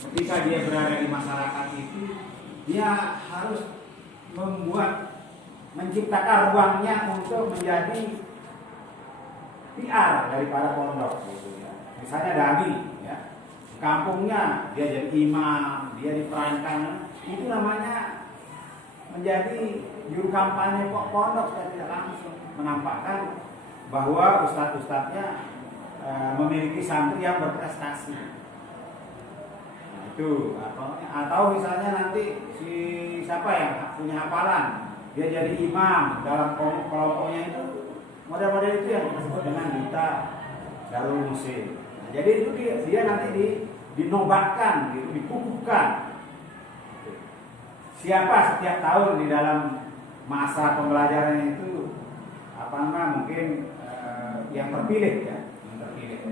ketika dia berada di masyarakat itu, dia harus menciptakan ruangnya untuk menjadi PR daripada pondok gitu ya. Misalnya Dami ya, di kampungnya dia jadi imam, dia diperankan, itu namanya menjadi juru kampanye pondok secara tidak langsung, menampakkan bahwa ustadz-ustadznya memiliki santri yang berprestasi. Nah, itu atau misalnya nanti si siapa yang punya hafalan, dia jadi imam dalam kelompoknya itu, model-model itu yang disebut dengan duta Darul Muslim. Nah, jadi itu dia nanti dinobatkan, gitu, dikukuhkan. Siapa setiap tahun di dalam masa pembelajaran itu mungkin yang terpilih ya, yang terpilih.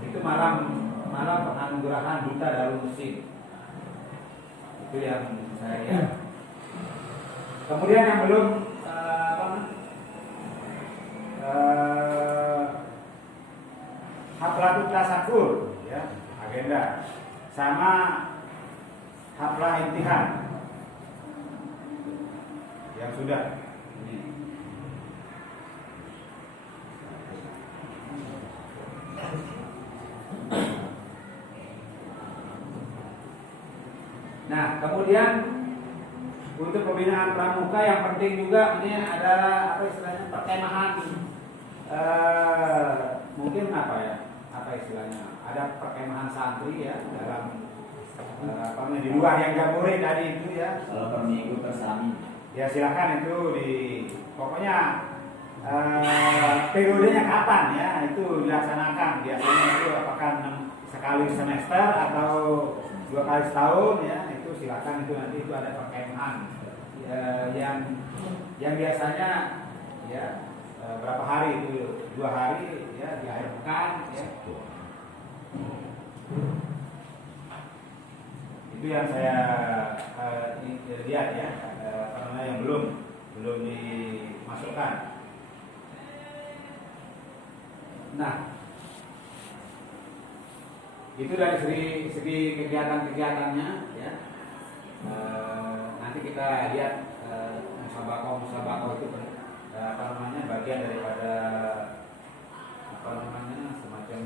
Itu malam penganugerahan duta Darul Muslim. Itu yang saya lihat. Kemudian yang belum Haflatul Tasakur ya, agenda sama haflah imtihan yang sudah ini. Nah, kemudian untuk pembinaan pramuka yang penting juga ini adalah perkemahan. Mungkin apa istilahnya? Ada perkemahan santri ya dalam di luar yang jamboree tadi itu ya. Kalau per minggu bersami. Ya silakan itu pokoknya periodenya kapan ya itu dilaksanakan. Biasanya itu apakah sekali semester atau 2 kali setahun ya, itu silakan, itu nanti itu ada perkemahan yang biasanya ya berapa hari itu, 2 hari ya di akhir pekan ya. Itu yang saya lihat ya, karena yang belum dimasukkan. Nah, itu dari segi kegiatan-kegiatannya ya. Nanti kita lihat musabakoh itu bagian daripada semacam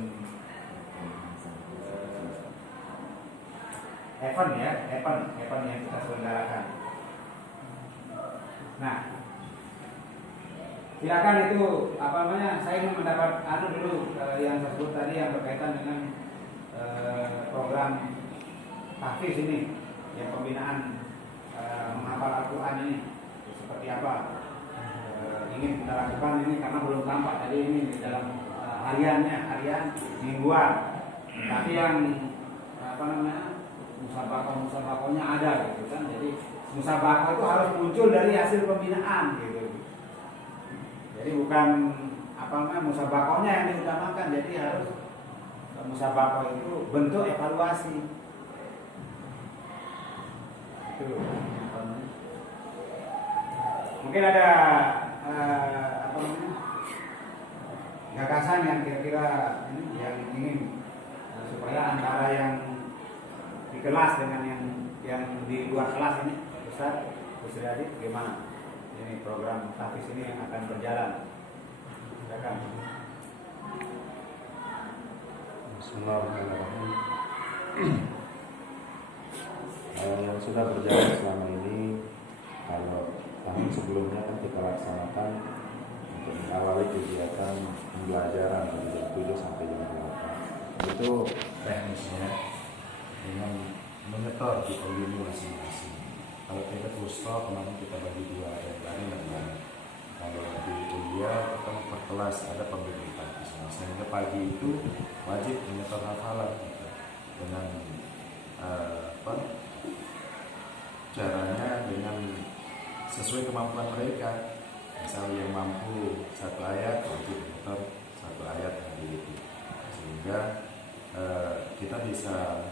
event yang kita selenggarakan. Nah, silakan itu saya ingin mendapat dulu yang tersebut tadi yang berkaitan dengan program tahfiz ini, yang pembinaan menghafal Al-Quran ini seperti apa ingin kita lakukan ini, karena belum tampak tadi ini di dalam harian mingguan, tapi yang musabakohnya ada gitu kan. Jadi musabakoh itu harus muncul dari hasil pembinaan gitu. Jadi bukan musabakohnya yang diutamakan, jadi harus musabakoh itu bentuk evaluasi. Itu mungkin ada gagasan yang kira-kira ini yang ingin supaya antara yang di kelas dengan yang di luar kelas ini, Ustaz Adi, bagaimana ini program tahfiz ini yang akan berjalan? Silakan. Bismillahirrahmanirrahim. Yang sudah berjalan selama ini, kalau tahun sebelumnya kan kita laksanakan untuk mengawali kegiatan pembelajaran dari jam 7 sampai jam 8. Itu teknisnya dengan menyetor di pembimbing masing-masing. Kalau kita kursus kemarin kita bagi 2 yang lain dan lain. Kalau di kuliah kita per kelas ada pembimbing tahfiz. Sehingga pagi itu wajib menyetor hafalan gitu. Dengan caranya dengan sesuai kemampuan mereka. Misalnya yang mampu 1 ayat wajib menyetor 1 ayat hari itu, sehingga kita bisa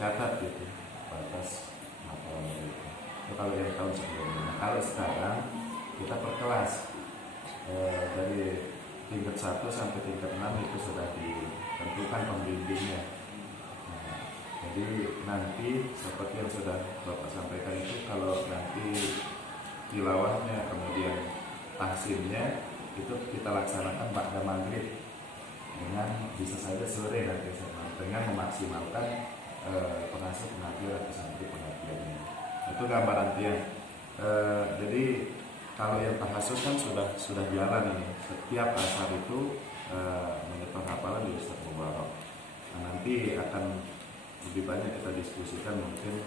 catat gitu batas hafalan mereka. Itu kalau dari tahun sebelumnya. Nah, kalau sekarang kita per kelas dari tingkat 1 sampai tingkat 6 itu sudah ditentukan pembimbingnya. Nah, Jadi nanti seperti yang sudah Bapak sampaikan itu, kalau nanti tilawahnya kemudian tahsinnya itu kita laksanakan ba'da maghrib, dengan bisa saja sore nanti dengan memaksimalkan pengasuh pengajar atau santri pengajarnya. Itu gambaran dia. Jadi kalau yang tahassus kan sudah jalan ini. Setiap asar itu menyetor hafalan di Ustaz Mubarak. Nah, nanti akan lebih banyak kita diskusikan mungkin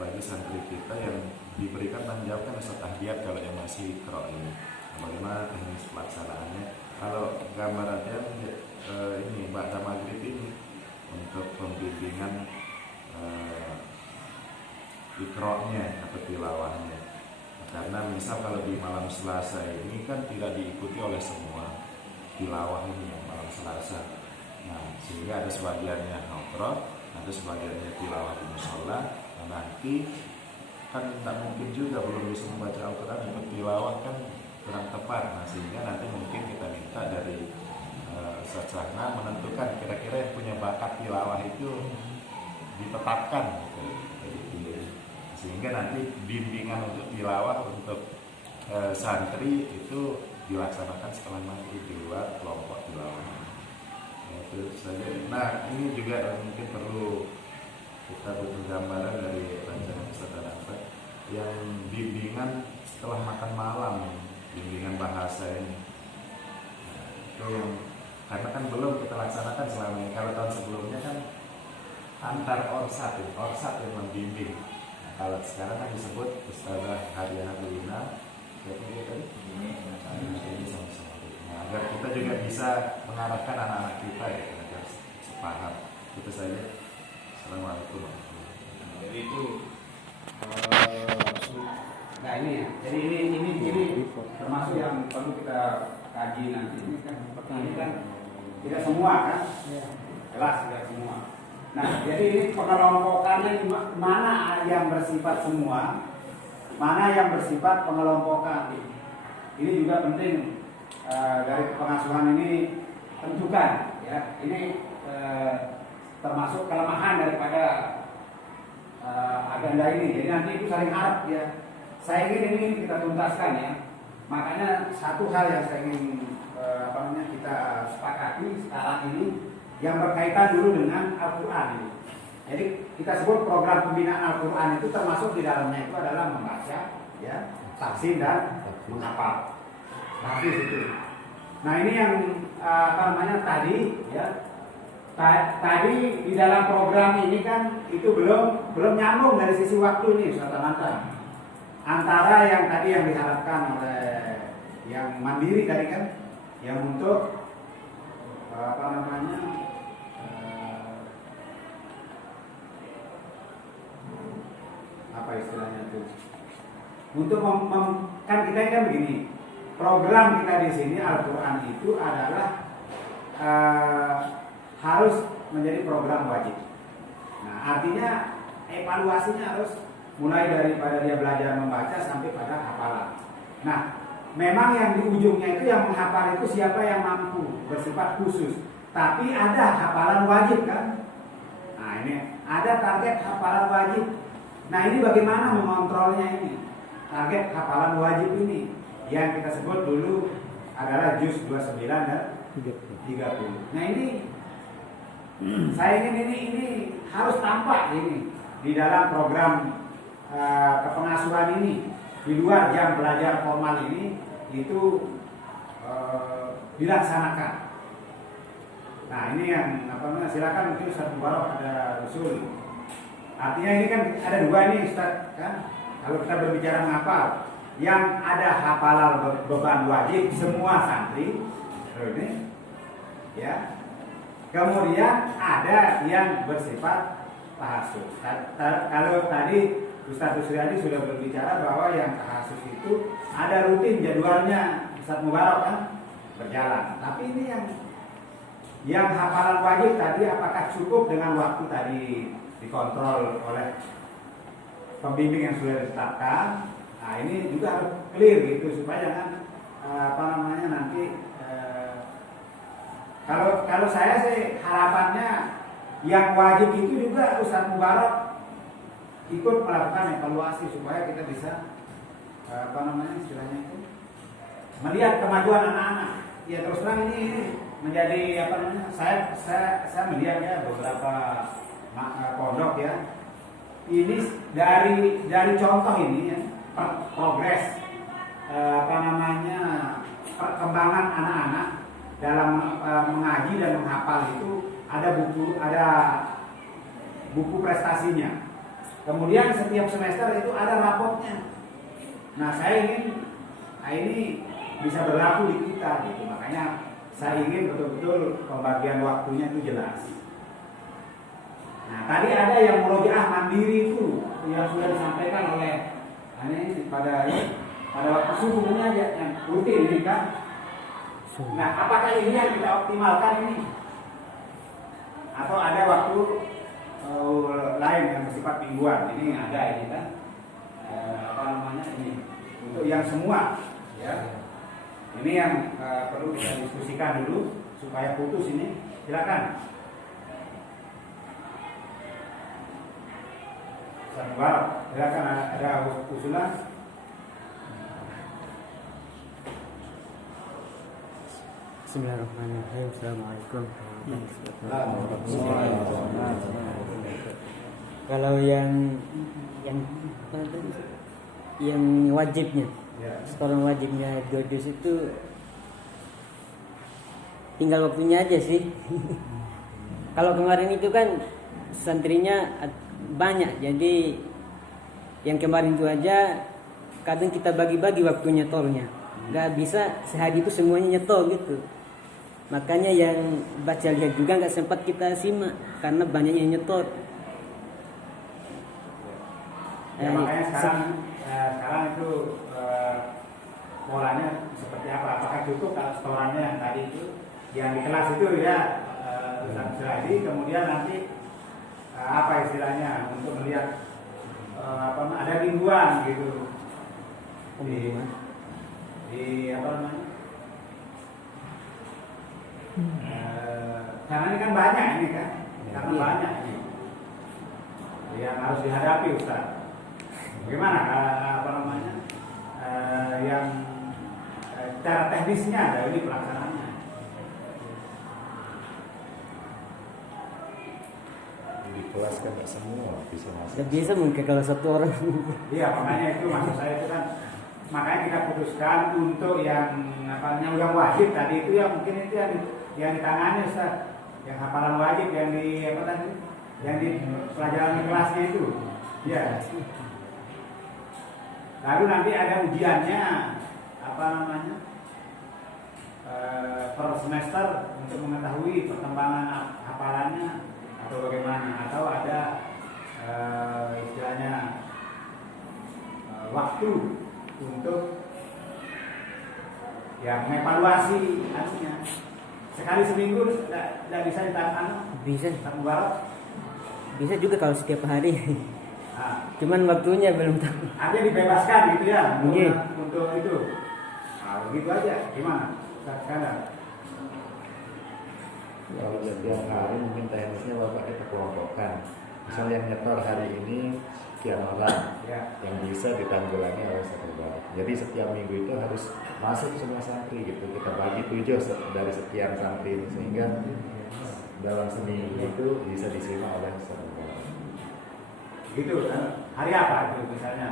bagi santri kita yang diberikan tanggung jawab kan Ustaz Ahdiat kalau yang masih ikra ini. Nah, bagaimana teknis pelaksanaannya? Kalau gambarannya ini ba'da maghrib ini untuk pembimbingan ikra-nya atau tilawahnya. Karena misal kalau di malam Selasa ini kan tidak diikuti oleh semua tilawah ini yang malam Selasa. Nah, sehingga ada sebagiannya hadroh, ada sebagiannya tilawah di musola. Nah, nanti kan tidak mungkin juga belum bisa membaca Al-Quran untuk tilawah kan kurang tepat. Nah, sehingga nanti mungkin kita minta dari Ustaz Sahna menentukan kira-kira yang punya bakat tilawah itu ditetapkan gitu. Sehingga nanti bimbingan untuk tilawah untuk santri itu dilaksanakan setelah maghrib di luar kelompok tilawah. Itu saja. Nah, ini juga mungkin perlu kita butuh gambaran dari rancangan Ustaz dan Ahmad yang bimbingan setelah makan malam, bimbingan bahasa ini. Nah, itu yang karena kan belum kita laksanakan selama ini. Kalau tahun sebelumnya kan antar orsat yang membimbing. Nah, kalau sekarang kan disebut Ustazah Hariana Belina, siapa dia tadi? Ini sama-sama. Nah, agar kita juga bisa mengarahkan anak-anak kita ya, agar sepaham. Itu saja. Assalamualaikum warahmatullahi wabarakatuh. Jadi itu nah ini ya. Jadi ini termasuk yang perlu kita kaji nanti. Ini kan tidak semua kan? Jelas tidak semua. Nah, jadi ini pengelompokannya mana yang bersifat semua, mana yang bersifat pengelompokan. Ini juga penting dari pengasuhan ini tentukan ya. Ini termasuk kelemahan daripada agenda ini. Jadi nanti itu saling harap ya. Saya ingin ini kita tuntaskan ya. Makanya satu hal yang saya ingin kita sepakati sekarang ini yang berkaitan dulu dengan Al-Quran ini. Jadi kita sebut program pembinaan Al-Quran itu termasuk di dalamnya itu adalah membaca, ya, tahsin dan menghafal. Tahfiz itu. Nah ini yang tadi, ya, tadi di dalam program ini kan itu belum nyambung dari sisi waktu ini, Ustaz Ananta. Antara yang tadi yang diharapkan oleh yang mandiri tadi kan, yang untuk apa istilahnya itu? Untuk kan kita kan begini, program kita di sini Al-Quran itu adalah harus menjadi program wajib. Nah, artinya evaluasinya harus mulai daripada dia belajar membaca sampai pada hafalan. Nah, memang yang di ujungnya itu yang menghafal itu siapa yang mampu, bersifat khusus. Tapi ada hafalan wajib kan? Nah ini ada target hafalan wajib. Nah ini bagaimana mengontrolnya ini? Target hafalan wajib ini yang kita sebut dulu adalah juz 29 dan 30. Nah ini saya ingin ini harus tampak ini di dalam program kepengasuhan ini. Di luar jam belajar formal ini itu dilaksanakan. Nah ini yang silakan mungkin Ustaz Mubarak ada usul. Artinya ini kan ada dua nih Ustaz kan. Kalau kita berbicara menghafal, yang ada hafalan beban wajib semua santri, ini, ya. Kemudian ada yang bersifat tahassus. Kalau tadi Ustaz Suryadi sudah berbicara bahwa yang tahassus itu ada rutin jadwalnya Ustaz Mubarak kan berjalan. Tapi ini yang hafalan wajib tadi apakah cukup dengan waktu tadi dikontrol oleh pembimbing yang sudah ditetapkan? Nah ini juga harus clear gitu supaya jangan nanti kalau saya sih harapannya yang wajib itu juga Ustaz Mubarak ikut melakukan evaluasi supaya kita bisa istilahnya itu melihat kemajuan anak-anak. Ya terus terang ini menjadi saya melihatnya beberapa pondok ya. Ini dari contoh ini ya, progres perkembangan anak-anak dalam mengaji dan menghafal itu ada buku prestasinya. Kemudian setiap semester itu ada rapotnya. Nah, saya ingin ini bisa berlaku di kita gitu. Makanya saya ingin betul-betul pembagian waktunya itu jelas. Nah, tadi ada yang murojaah mandiri itu yang sudah disampaikan oleh ini pada waktu subuh ini aja yang rutin ini kan. Nah, apakah ini yang kita optimalkan ini? Atau ada waktu lain yang bersifat mingguan? Ini ada ini kan ini untuk yang semua ya. Ini yang perlu kita diskusikan dulu supaya putus ini. Silakan. Silakan ada usulan. Bismillahirrahmanirrahim. Assalamualaikum. Kalau yang wajibnya, setoran wajibnya Jojus itu tinggal waktunya aja sih. Kalau kemarin itu kan santrinya banyak, jadi yang kemarin itu aja kadang kita bagi-bagi waktu nyetornya, nggak bisa sehari itu semuanya nyetor gitu. Makanya yang baca lihat juga nggak sempat kita simak karena banyak yang nyetor. Ya, makanya sekarang itu polanya seperti apa? Apakah cukup kalau setorannya yang tadi itu yang di kelas itu ya jadi kemudian nanti apa istilahnya untuk melihat ada mingguan gitu di apa namanya karena ini kan banyak ini kan karena banyak ini yang harus dihadapi Ustaz. Bagaimana yang cara teknisnya dari pelaksanaannya? Di kelas kan nggak semua bisa masuk. Nggak bisa mungkin kalau satu orang. Iya, makanya itu maksud saya itu kan makanya kita putuskan untuk yang udah wajib tadi itu yang mungkin itu yang ditangani Ustaz, yang hafalan wajib yang di yang di pelajaran kelasnya itu. Ya. Lalu nanti ada ujiannya per semester untuk mengetahui perkembangan hafalannya atau bagaimana, atau ada istilahnya waktu untuk ya mengevaluasi hasilnya. Sekali seminggu tidak bisa ditangani. Bisa. Satu barat. Bisa juga kalau setiap hari. Nah, Cuman waktunya belum tahu. artinya dibebaskan gitu ya Iya. untuk itu. Nah, begitu aja. Gimana? Sekarang. Kalau setiap hari mungkin teknisnya Bapak itu kelompokkan. Misalnya yang nyetor hari ini sekian orang, Ya. yang bisa ditanggulangi oleh satu barat. Jadi setiap minggu itu harus masuk semua santri gitu. Kita bagi 7 dari sekian santri ini, sehingga dalam seminggu itu bisa disimak oleh satu barat. Gitu kan? Hari apa itu misalnya?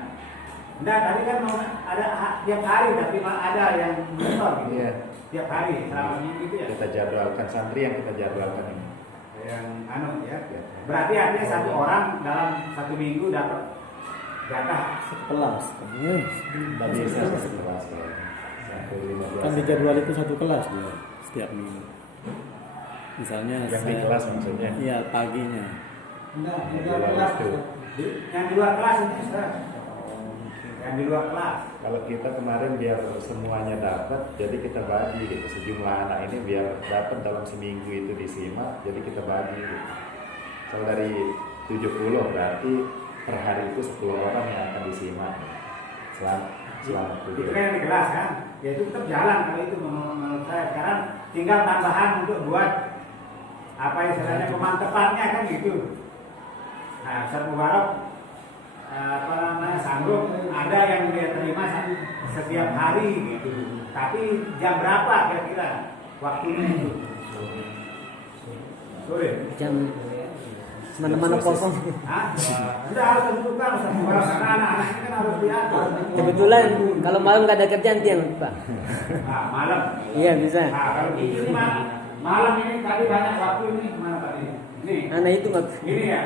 Enggak, tadi kan mau ada tiap hari tapi ada yang nyetor gitu. Iya. Tiap hari selama seminggu itu ya. Kita jadwalkan santri yang kita jadwalkan ini. Yang ya. Ya. Berarti artinya satu orang dalam satu minggu dapat jatah kelas Tidak bisa satu kelas ya. Sampai 15. kan di jadwal itu satu kelas dia setiap minggu, misalnya Yang di kelas maksudnya. iya paginya. enggak di luar luar kelas. itu. Yang di luar kelas itu Ustaz. Yang di luar kelas. Kalau kita kemarin biar semuanya dapat, jadi kita bagi gitu. Sejumlah anak ini biar dapat dalam seminggu itu disimak, jadi kita bagi gitu. Kalau dari 70 berarti per hari itu 10 orang yang akan disimak selama Itu kan yang di kelas kan, ya itu tetap jalan kalau itu menurut saya. Sekarang tinggal tambahan untuk buat apa istilahnya pemantepannya kan gitu. Nah, Ustaz Mubarak apa namanya sanggup ada yang dia terima setiap hari gitu. Tapi jam berapa kira-kira waktunya itu? Sore. Jam mana-mana kosong. Hah? Sudah harus tentukan Ustaz Mubarak karena anak-anak ini kan harus diatur. Kebetulan kalau malam nggak ada kerjaan tiang Pak. Nah, malam. Iya bisa. Nah, kalau ini malam ini tadi banyak waktu ini mana tadi? Nih. Anak itu mak. Ini ya.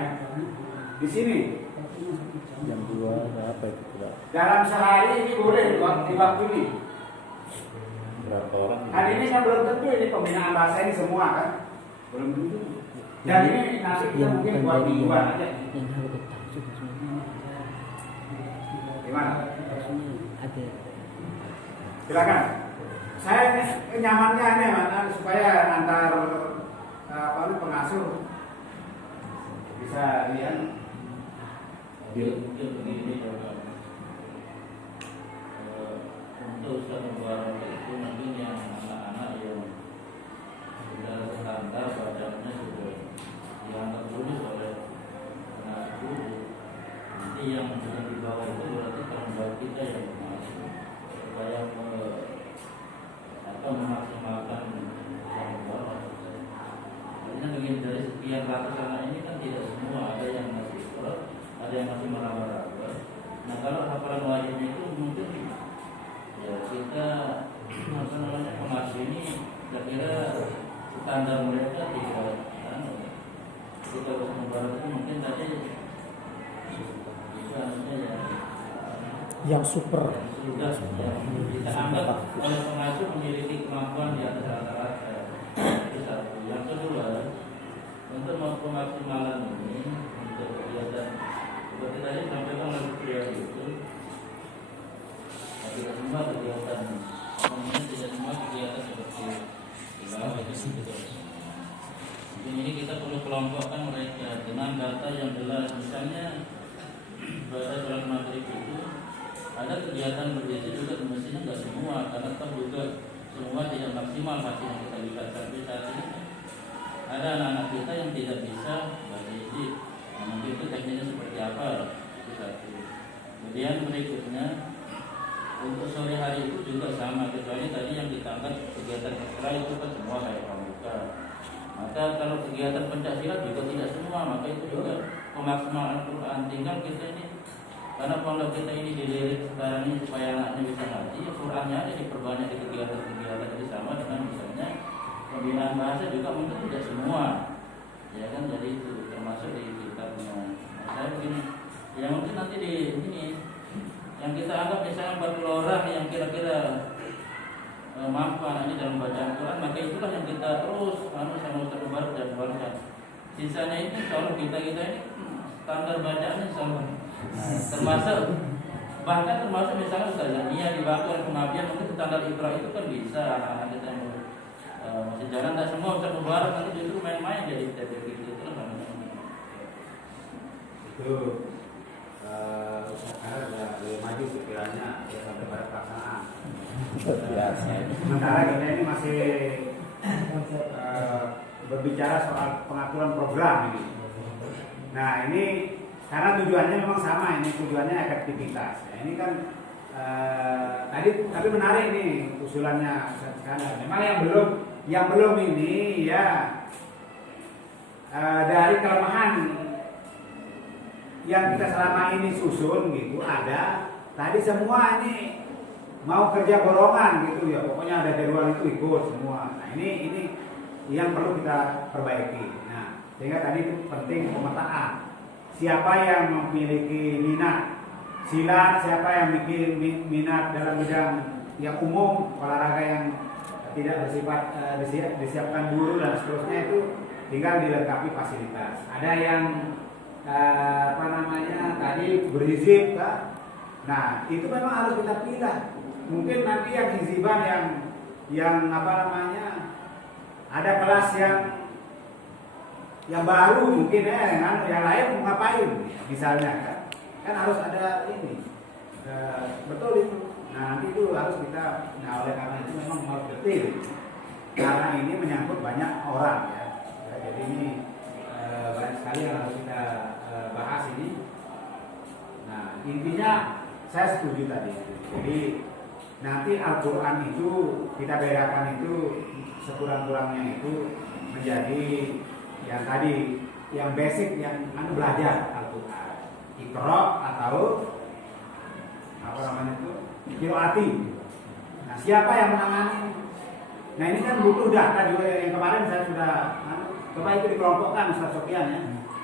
Di sini. Jam 2 berapa itu Pak? Dalam sehari ini boleh di waktu ini. Berapa orang? Hari ini kan belum tentu ini pembinaan bahasa ini semua kan. Belum tentu. Dan ini nanti kita mungkin buat mingguan aja. Gimana? Ada. Silakan. Saya nyamannya ini mana supaya antar pengasuh bisa lihat. Mungkin begini Bapak. Untuk Ustaz Mubarak itu mungkin yang anak-anak yang sudah standar bacanya sudah dianggap lulus oleh pengasuh. Nanti yang di bawah itu berarti tanggung kita yang masuk supaya memaksimalkan yang bawah. Karena begini dari sekian ratus anak ini kan tidak semua ada yang masih sekolah, ada yang masih meraba-raba. Nah kalau hafalan wajib itu mungkin ya kita apa namanya pengasuh ini kira-kira standar mereka tidak kita harus membarat itu mungkin tadi itu harusnya Yang super. sudah kita anggap oleh pengasuh memiliki kemampuan di atas rata-rata. Itu satu. Yang kedua, untuk memaksimalkan ini untuk kegiatan seperti tadi sampaikan oleh beliau itu tidak semua kegiatan mungkin tidak semua kegiatan seperti bawah itu gitu. Mungkin ini kita perlu kelompokkan mereka dengan data yang jelas. Misalnya pada bulan Maghrib itu ada kegiatan bergizi juga mestinya nggak semua karena kan juga semua tidak maksimal hasil yang kita lihat sampai saat ini. Ada anak-anak kita yang tidak bisa bergizi. Nah, mungkin itu tekniknya seperti apa? Itu satu. Kemudian berikutnya untuk sore hari itu juga sama kecuali tadi yang ditangkap kegiatan ekstra itu kan semua kayak pramuka. Maka kalau kegiatan pencaksilat juga tidak semua, maka itu juga pemaksimalan Quran. Tinggal kita ini karena pondok kita ini dilirik sekarang ini supaya anaknya bisa ngaji, Qurannya ada diperbanyak di kegiatan-kegiatan itu sama dengan misalnya pembinaan bahasa juga mungkin tidak semua, ya kan? Jadi itu termasuk di kitabnya. Nah, saya begini, ya mungkin nanti di ini yang kita anggap misalnya 40 orang yang kira-kira mampu anaknya dalam bacaan Quran, maka itulah yang kita terus sama Ustaz Mubarak dan keluarga. Sisanya itu kalau kita ini standar bacaannya sama. Termasuk bahkan termasuk misalnya Ustazahnya di waktu oleh pengabdian mungkin standar Iqra itu kan bisa anak-anak kita yang masih jalan, tak semua Ustaz Mubarak nanti justru main-main jadi TPP gitu kan. Itu sekarang sudah lebih maju pikirannya ya sampai pada pelaksanaan. Sementara kita ini masih berbicara soal pengaturan program ini. Nah ini karena tujuannya memang sama, ini tujuannya efektivitas. Nah, ini kan tapi menarik nih usulannya sekarang. Memang yang belum ini ya dari kelemahan yang kita selama ini susun gitu ada. Tadi semua ini mau kerja borongan gitu ya, pokoknya ada jadwal itu ikut semua. Nah ini yang perlu kita perbaiki. Nah sehingga tadi itu penting pemetaan. Siapa yang memiliki minat silat, siapa yang bikin minat dalam bidang yang umum, olahraga yang tidak bersifat disiapkan guru dan seterusnya, itu tinggal dilengkapi fasilitas. Ada yang tadi berizib kan? Nah itu memang harus kita pilih. Mungkin nanti yang hiziban yang ada kelas yang baru mungkin yang lain mau ngapain misalnya kan harus ada ini betul itu. Nah nanti itu harus kita, oleh karena itu memang harus detail karena ini menyangkut banyak orang ya. Jadi ini banyak sekali yang harus kita bahas ini. Nah, intinya saya setuju tadi. Jadi nanti Al-Quran itu kita bedakan itu sekurang-kurangnya itu menjadi yang tadi, yang basic, yang belajar Al-Quran, Iqra atau apa namanya itu, Qiraati. Nah, siapa yang menangani? Nah, ini kan butuh data juga. Yang kemarin saya sudah coba itu dikelompokkan Ustaz Sofyan ya.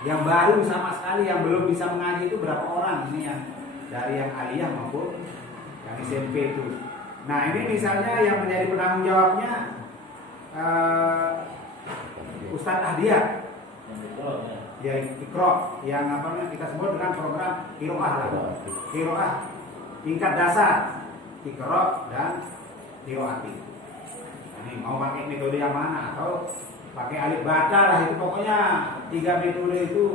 Yang baru sama sekali yang belum bisa mengaji itu berapa orang ini, yang dari yang aliyah maupun yang SMP itu. Nah, ini misalnya yang menjadi penanggung jawabnya Ustadz Ahdiat ya, Iqra, yang apa namanya kita sebut dengan program Qiraah lah. Qiraah tingkat dasar, Iqra dan Qiraati. Ini mau pakai metode yang mana, atau pakai alif baca lah, itu pokoknya 3 metode itu,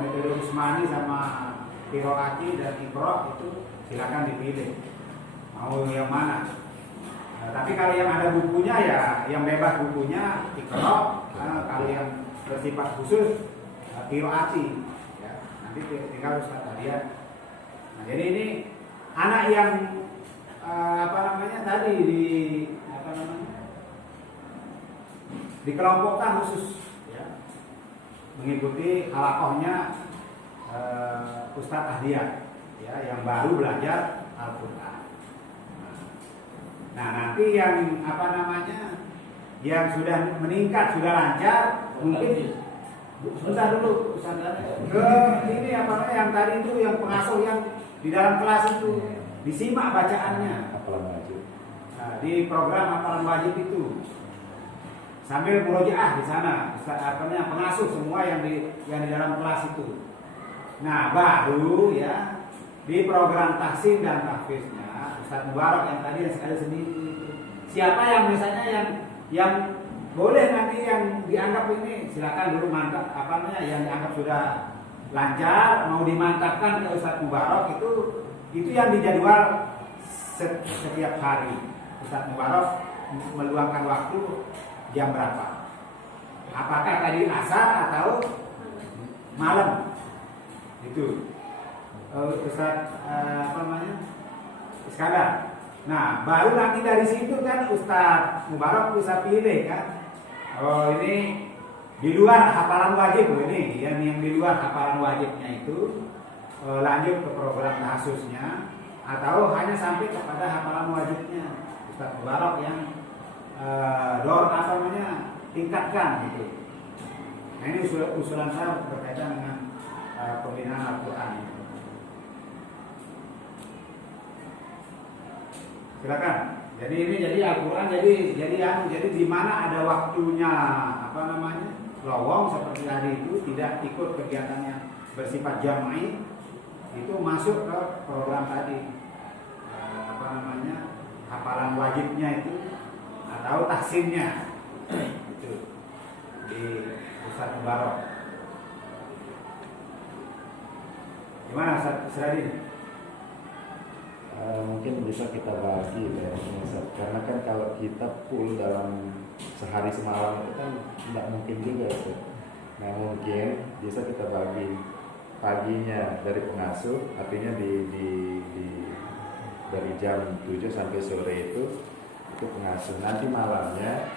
metode Usmani sama Qiraati dan Iqra itu silakan dipilih mau yang mana. Tapi kalau yang ada bukunya ya yang bebas bukunya Iqra, kalau yang bersifat khusus Qiraati ya, nanti tinggal Ustaz Ahdiat. Nah, jadi ini anak yang apa namanya tadi dikelompokkan khusus ya, mengikuti halaqahnya Ustaz Ahdiat ya, yang baru belajar Al-Quran. Nah, nanti yang apa namanya, yang sudah meningkat, sudah lancar, mungkin sebentar dulu ke ini apa namanya, yang tadi itu yang pengasuh yang di dalam kelas itu disimak bacaannya. Hafalan wajib. Nah, di program hafalan wajib itu sambil murojaah di sana, apa namanya, pengasuh semua yang di dalam kelas itu. Nah, baru ya di program tahsin dan tahfiznya Ustaz Mubarak yang tadi yang sekali sendiri itu. Siapa yang misalnya yang boleh nanti yang dianggap ini silakan dulu mantap, apa namanya, yang dianggap sudah lancar mau dimantapkan ke Ustaz Mubarak itu yang dijadwal setiap hari. Ustaz Mubarak meluangkan waktu jam berapa? Apakah tadi asar atau malam? Itu Ustaz apa namanya, Iskandar. Nah, baru nanti dari situ kan Ustaz Mubarak bisa pilih kan. Oh, ini di luar hafalan wajib, ini yang di luar hafalan wajibnya itu lanjut ke program tahassusnya, atau hanya sampai kepada hafalan wajibnya. Ustaz Mubarak yang apa namanya, tingkatkan gitu. Nah, ini usulan saya berkaitan dengan pembinaan Al-Quran. Silakan. Jadi ini Al-Quran jadi di mana ada waktunya apa namanya, lowong seperti tadi itu, tidak ikut kegiatan yang bersifat jama'i, itu masuk ke program tadi apa namanya, hafalan wajibnya itu atau tahsinnya itu di Ustaz Mubarak. Gimana Ustaz Siradi? Mungkin bisa kita bagi ya, karena kan kalau kita full dalam sehari semalam itu kan tidak mungkin juga ya. Nah, mungkin bisa kita bagi paginya dari pengasuh, artinya dari jam 7 sampai sore itu pengasuh. Nanti malamnya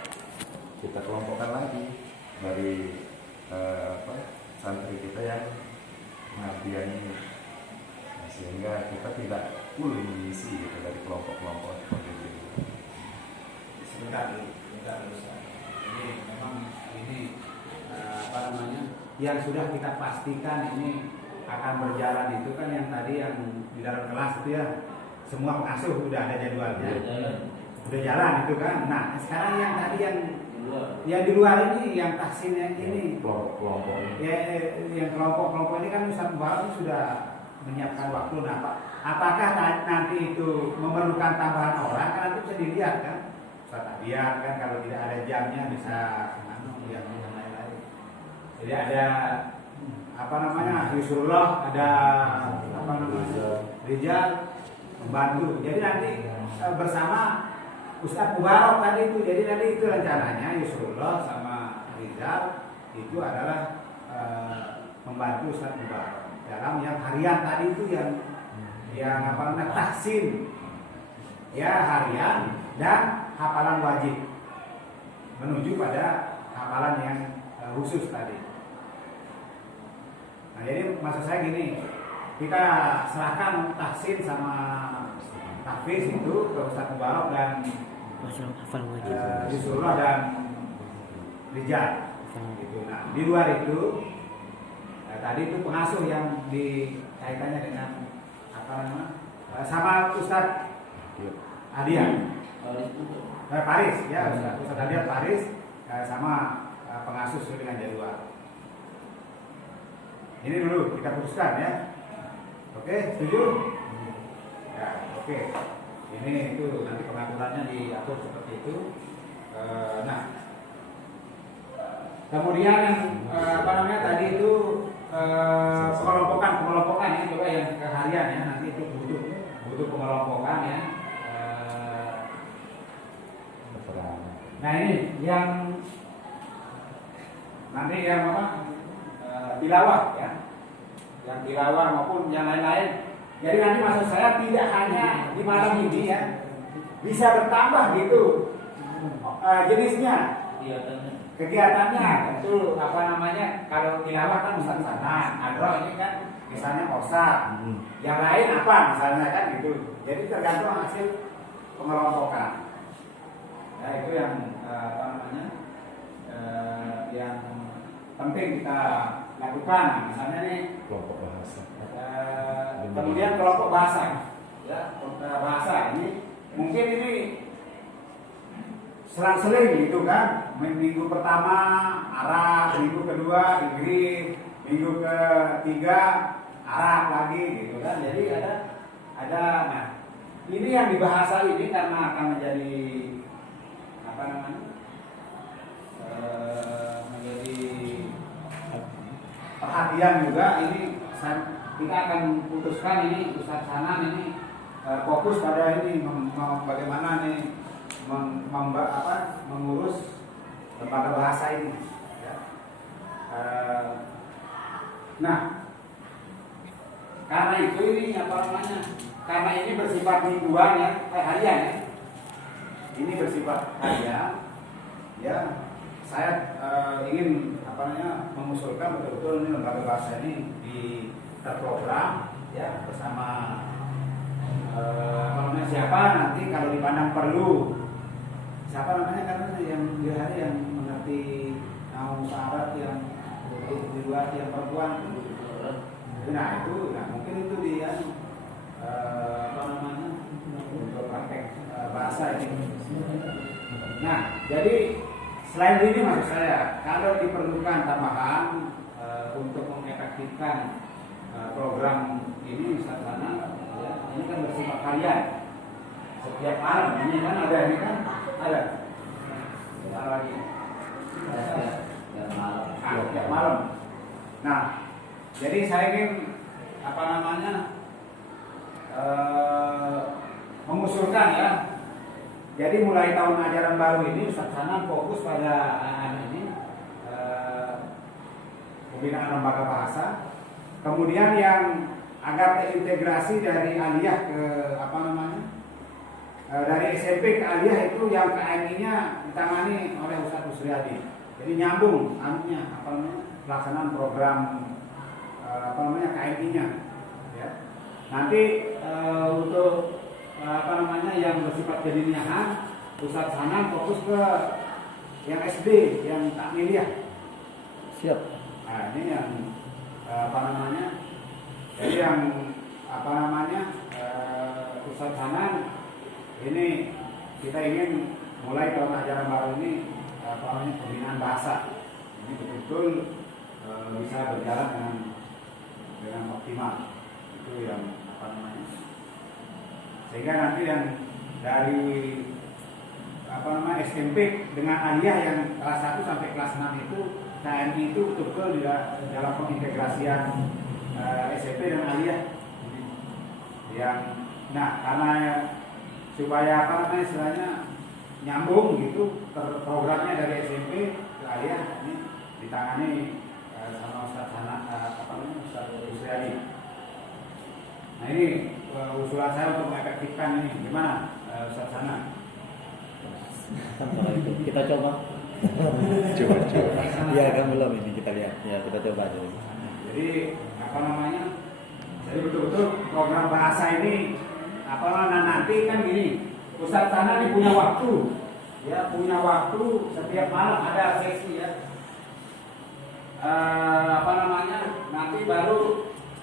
kita kelompokkan lagi dari santri kita yang pengabdian ini, nah, sehingga kita tidak full mengisi gitu dari kelompok-kelompok seperti itu. Sebentar Ustaz. Ini memang ini apa namanya, yang sudah kita pastikan ini akan berjalan itu kan yang tadi yang di dalam kelas itu ya, semua pengasuh udah ada jadwalnya, udah jalan itu kan. Nah, sekarang yang tadi yang di luar ini, yang tahsin yang ini, kelompok ya, yang kelompok ini kan Ustaz Mubarak sudah menyiapkan waktu. Nah, apakah nanti itu memerlukan tambahan orang? Kan nanti bisa dilihat kan, Ustaz Ahdiat kan kalau tidak ada jamnya bisa yang lain-lain. Jadi ada apa namanya, Yusrullah, ada apa namanya, Rijal membantu. Jadi nanti bersama Ustaz Mubarak tadi itu. Jadi nanti itu rencananya Yusrullah sama Rizal itu adalah membantu Ustaz Mubarak dalam yang harian tadi itu yang apa namanya tahsin ya harian dan hafalan wajib menuju pada hafalan yang khusus tadi. Nah jadi maksud saya gini, kita serahkan tahsin sama tahfiz itu ke Ustaz Mubarak dan Yusrullah dan Rijal. Gitu. Nah di luar itu tadi itu pengasuh yang dikaitannya dengan apa namanya sama Ustaz Adian Paris ya Ustaz Adian Paris sama pengasuh sesuai dengan jadwal. Ini dulu kita putuskan ya. Oke, setuju? Ya, oke. Ini itu nanti pengaturannya diatur seperti itu. Nah, kemudian yang apa namanya tadi itu pengelompokan ya, coba yang keharian ya, nanti itu butuh pengelompokan ya. Nah ini yang nanti yang apa tilawah ya, yang tilawah maupun yang lain-lain. Jadi nanti maksud saya tidak hanya di malam ini ya, bisa bertambah gitu jenisnya. Kegiatannya itu apa namanya, kalau tilawah kan Ustaz sana, adro ini kan misalnya Osa, yang lain apa misalnya kan gitu. Jadi tergantung hasil pengelompokan. Ya itu yang apa namanya yang penting kita lakukan. Nah, misalnya nih kelompok bahasa. Kemudian kelompok bahasa, ya bahasa ini mungkin ini selang-seling gitu kan. Minggu pertama Arab, minggu kedua Inggris, minggu ketiga Arab lagi gitu kan. Jadi ada nah ini yang dibahasa ini karena akan menjadi apa namanya menjadi perhatian juga. Ini kita akan putuskan ini Ustaz Hanan ini fokus pada ini bagaimana nih mengurus lembaga bahasa ini ya. Nah karena itu ini apa namanya, karena ini bersifat mingguan ya, harian ya, ini bersifat harian ya, saya ingin apa namanya mengusulkan betul-betul ini lembaga bahasa ini terprogram ya bersama apa namanya siapa nanti kalau dipandang perlu, siapa namanya karena yang di hari yang mengerti naung syarat yang di luar yang perempuan itu. Nah itu, nah mungkin itu dia apa namanya untuk praktek bahasa ini. Nah jadi selain ini maksud saya kalau diperlukan tambahan untuk mengefektifkan program ini misalnya ya, ini kan bersifat harian setiap malam ini kan ada lagi setiap malam. Nah jadi saya ingin apa namanya mengusulkan ya, jadi mulai tahun ajaran baru ini Ustaz Hanan fokus pada anak ini pembinaan lembaga bahasa. Kemudian yang agar terintegrasi dari aliyah ke apa namanya dari SMP ke aliyah itu yang KMI-nya ditangani oleh Ustaz Musriyadi. Jadi nyambung anunya apa namanya pelaksanaan program apa namanya KMI-nya ya. Nanti untuk apa namanya yang bersifat jadiniahan Ustaz Hanan fokus ke yang SD yang takmiliyah. Siap. Nah ini yang apa namanya, jadi yang apa namanya Ustaz Hanan ini kita ingin mulai tahun ajaran baru ini apa namanya pembinaan bahasa ini betul-betul bisa berjalan dengan optimal. Itu yang apa namanya, sehingga nanti yang dari apa namanya SMP dengan aliyah yang kelas 1 sampai kelas 6 itu KMI itu betul-betul dalam pengintegrasian SMP dan aliyah yang nah karena supaya apa namanya istilahnya nyambung gitu programnya dari SMP ke Aliyah ini ditangani sama Ustaz Ustaz Yusriadi. Nah ini usulan saya untuk mengefektifkan ini gimana Ustaz Sana? Kalau itu kita coba. Coba. Iya kan belum ini kita lihat. Ya kita coba aja. Jadi jadi betul-betul program bahasa ini nanti kan gini, Ustaz Sana ini punya waktu, ya punya waktu setiap malam ada sesi ya. Nanti baru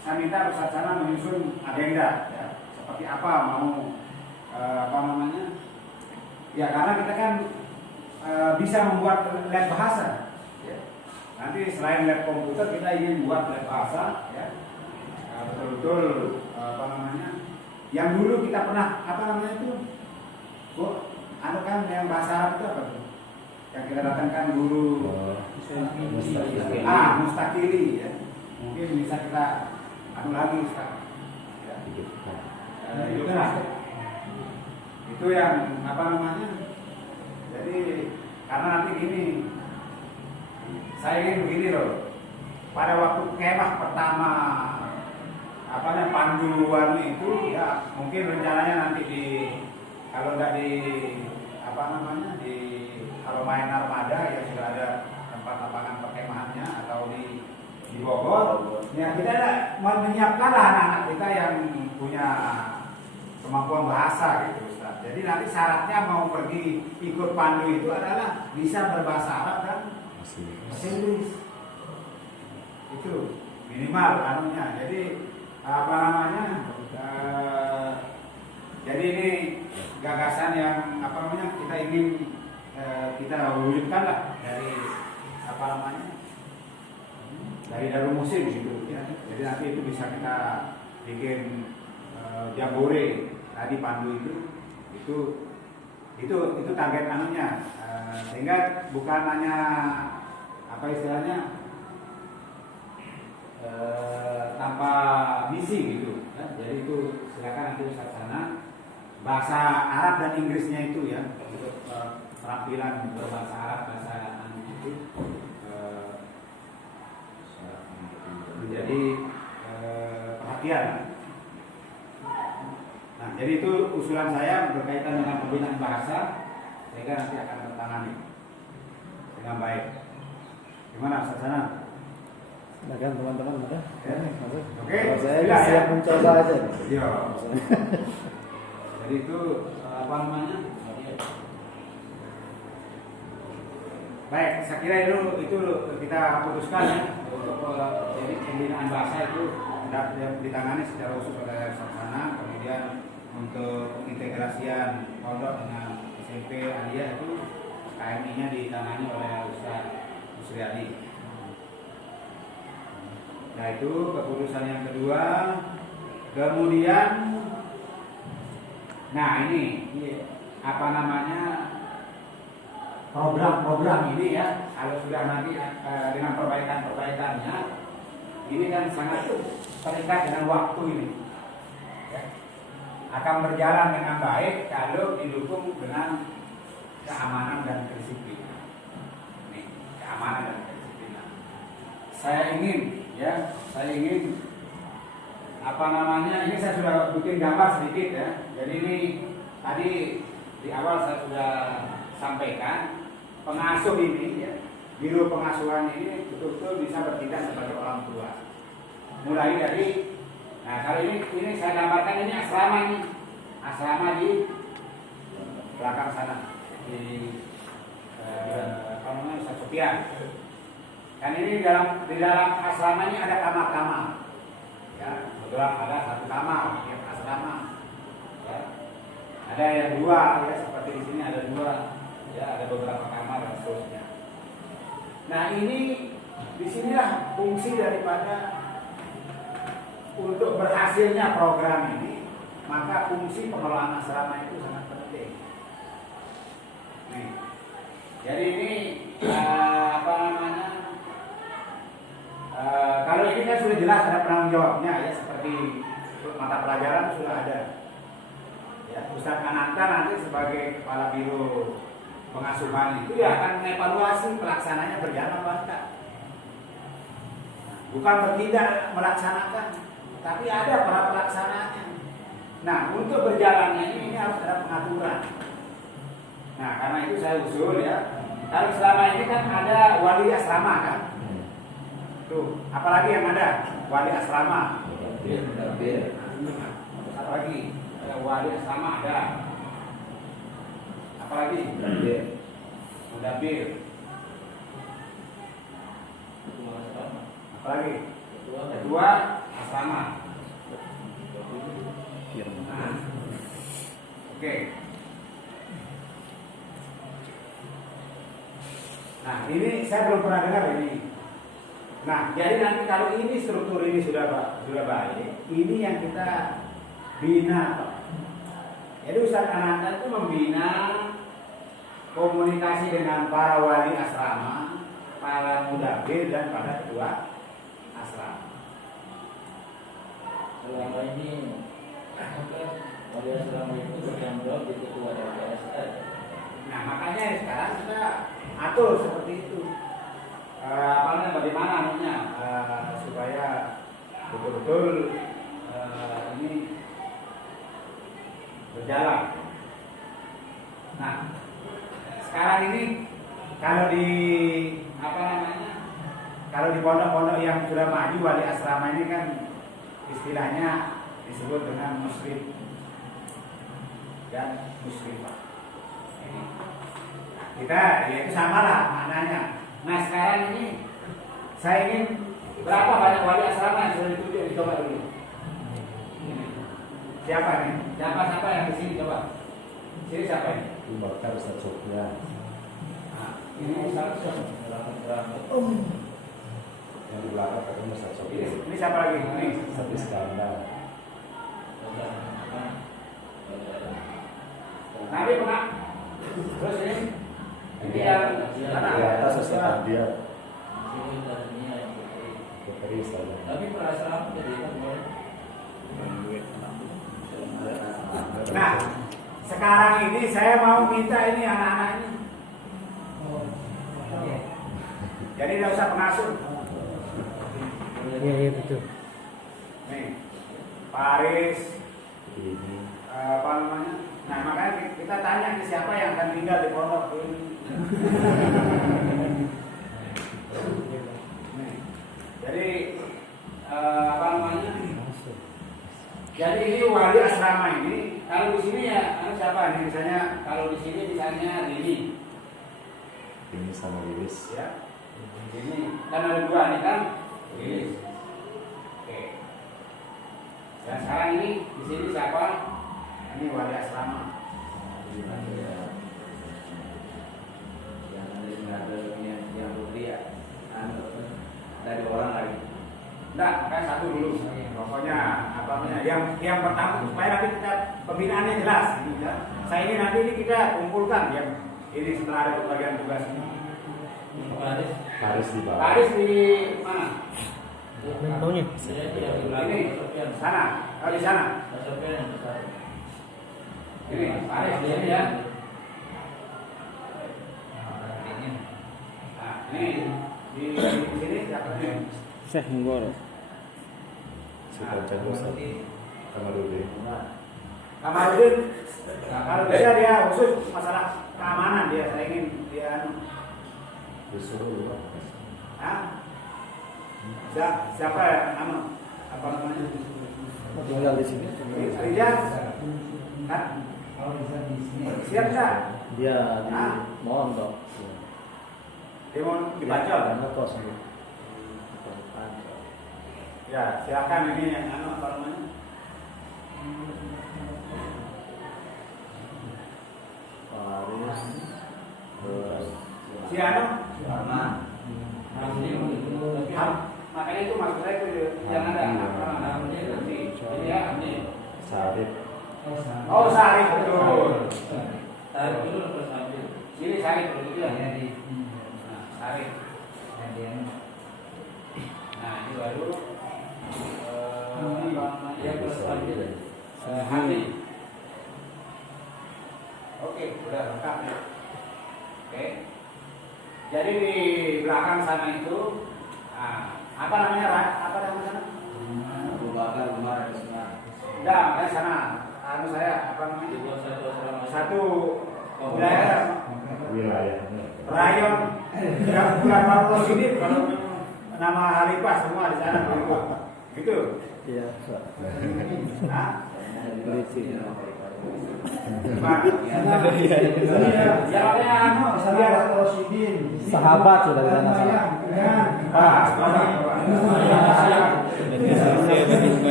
saya minta Ustaz Sana menyusun agenda ya, seperti apa mau ya karena kita kan bisa membuat lab bahasa ya. Nanti selain lab komputer kita ingin buat lab bahasa ya. Betul-betul yang dulu kita pernah kan yang bahasa Arab itu apa tuh? Yang kita datangkan dulu Mustakili ya. Mungkin bisa kita lagi Ustaz. Ya. Itu yang jadi karena nanti gini saya ingin begini loh, pada waktu kemah pertama panduan itu ya mungkin rencananya nanti kalau nggak kalau main armada ya sudah ada tempat lapangan perkemahannya atau di Bogor ya kita menyiapkanlah anak-anak kita yang punya kemampuan bahasa gitu Ustaz. Jadi nanti syaratnya mau pergi ikut pandu itu adalah bisa berbahasa Arab dan bahasa Inggris. Itu minimal jadi jadi ini gagasan yang kita ingin kita wujudkan lah dari Darul Musim gitu ya. Jadi nanti itu bisa kita bikin jambore tadi pandu itu target sehingga bukan hanya tanpa misi gitu ya. Jadi itu silakan nanti Ustaz Sana bahasa Arab dan Inggrisnya itu ya untuk keterampilan berbahasa Arab bahasa itu menjadi perhatian. Nah, jadi itu usulan saya berkaitan dengan pembinaan bahasa sehingga nanti akan tertangani dengan baik. Gimana Ustaz Sana? Silakan teman-teman, Oke. Kalau saya Bila, siap ya. mencoba aja. Iya. Jadi itu baik, saya kira itu kita putuskan ya untuk jadi pembinaan bahasa itu ditangani secara khusus oleh Ustaz Sana. Kemudian untuk pengintegrasian pondok dengan SMP Aliyah itu KMI-nya ditangani oleh Ustaz Yusriadi. Nah itu keputusan yang kedua. Kemudian ini program-program ini ya, kalau sudah nanti dengan perbaikannya ini kan sangat terikat dengan waktu ini ya. Akan berjalan dengan baik kalau didukung dengan keamanan dan kedisiplinan. Keamanan dan kedisiplinan. Saya ingin ini saya sudah bikin gambar sedikit ya. Jadi ini tadi di awal saya sudah sampaikan pengasuh ini ya, biro pengasuhan ini betul-betul bisa bertindak sebagai orang tua. Mulai dari kalau ini saya gambarkan ini asrama di belakang sana di Ustaz Sofyan. Kan ini di dalam asrama ini ada kamar-kamar. Ya, kebetulan ada satu kamar tiap asrama. Ya. Ada yang dua ya, seperti di sini ada dua. Ya, ada beberapa kamar dan seterusnya. Nah, ini disinilah fungsi daripada untuk berhasilnya program ini, maka fungsi pengelolaan asrama itu sangat penting. Nih. Jadi ini kalau ini kan sudah jelas ada penanggung jawabnya ya, seperti mata pelajaran sudah ada. Ya, Ustaz Ananta nanti sebagai kepala biro pengasuhan itu ya akan mengevaluasi pelaksananya berjalan apa enggak. Bukan bertindak melaksanakan, tapi ada para pelaksanaannya. Nah, untuk berjalannya ini harus ada pengaturan. Nah, karena itu saya usul ya. Kalau selama ini kan ada wali asrama kan. Tuh, apalagi yang ada wali asrama. Apalagi ada wali asrama ada. Apalagi mudabir. Apalagi kedua asrama. Nah, oke. Nah, ini saya belum pernah dengar ini. Nah, jadi nanti kalau ini struktur ini sudah baik, ini yang kita bina, Pak. Jadi Ustaz Ananda itu membina komunikasi dengan para wali asrama, para mudabir dan para ketua asrama. Selama ini wali asrama itu bertanggung jawab di ketua LPSR. Nah, makanya sekarang kita atur seperti itu. Bagaimana anunya supaya betul-betul ini berjalan. Nah, sekarang ini kalau di kalau di pondok-pondok yang sudah maju wali asrama ini kan istilahnya disebut dengan muslim dan muslimah. Kita ya itu sama lah maknanya. Nah, sekarang ini saya ingin berapa banyak wali asrama yang sudah ditunjuk, dicoba dulu. Siapa nih? Siapa yang di sini coba? Sini siapa ini? Bakar Ustaz Sofyan. Nah, ini Ustaz Yang di belakang katanya Ustaz Sofyan. ini siapa lagi? Ini Ustaz Iskandar. nanti pernah. Terus ini yang mana? Di atas Ustaz dia. Tapi Ustaz. perasaan jadi kan boleh. Nah, sekarang ini saya mau minta ini anak-anak ini. Jadi tidak usah pengasuh. Iya betul. Nih, Paris, Ini apa namanya? Nah, makanya kita tanya ke siapa yang akan tinggal di pondok ini. Nih, jadi apa namanya? Jadi ini wali asrama ini. Kalau di sini ya, siapa nih? Misalnya kalau di sini misalnya Lili, sama Lilis. ya. Ini kan ada dua nih kan? Lilis. Oke. Dan sekarang ini di sini siapa? Ini wali asrama. Yang putri ya, dari orang lagi. Enggak, kan satu dulu. Pokoknya apa namanya? Yang pertama supaya nanti kita pembinaannya jelas. Gitu, ya. Saya ingin nanti ini kita kumpulkan yang ini setelah ada pembagian tugas ini. Paris di bawah. Paris di mana? Maunya. Ini sana. Oh di sana. Ini Paris di sini ya. Nah, ini di sini siapa nih? Syekh Munggoro. Sudah jago Ustaz. Kamarudin. Kamarudin. Nah, kalau bisa dia khusus masalah keamanan dia. Saya ingin dia Disuruh Pak. Hah? Siapa ya? Apa namanya? Tinggal di sini. Rijal? Hah? Siap tak? Dia di Hah? Mondok. Dia mau dibaca? Karena kos gitu. Ya, silakan ini yang apa namanya? Paris. Si Ano? Lama. Makanya itu maksud saya itu yang ada ini ya, ini. Sarif. Oh, Sarif betul. Tarik dulu terus ambil. Ini Sarif betul ya. Nah, Sarif. Nah, ini baru Yang terus ambil. Hati. Oke, udah lengkap ya. Oke. Jadi di belakang sana itu, apa namanya, Rat? Apa namanya sana? Abu Bakar Umar Usman. Enggak, makanya sana. Anu saya, apa namanya? Di bawah satu asrama. Satu wilayah Wilayahnya. rayon yang bulan Maret ini kalau nama Halifah semua di sana gitu. Iya. Nah, Sahabat sudah di sana.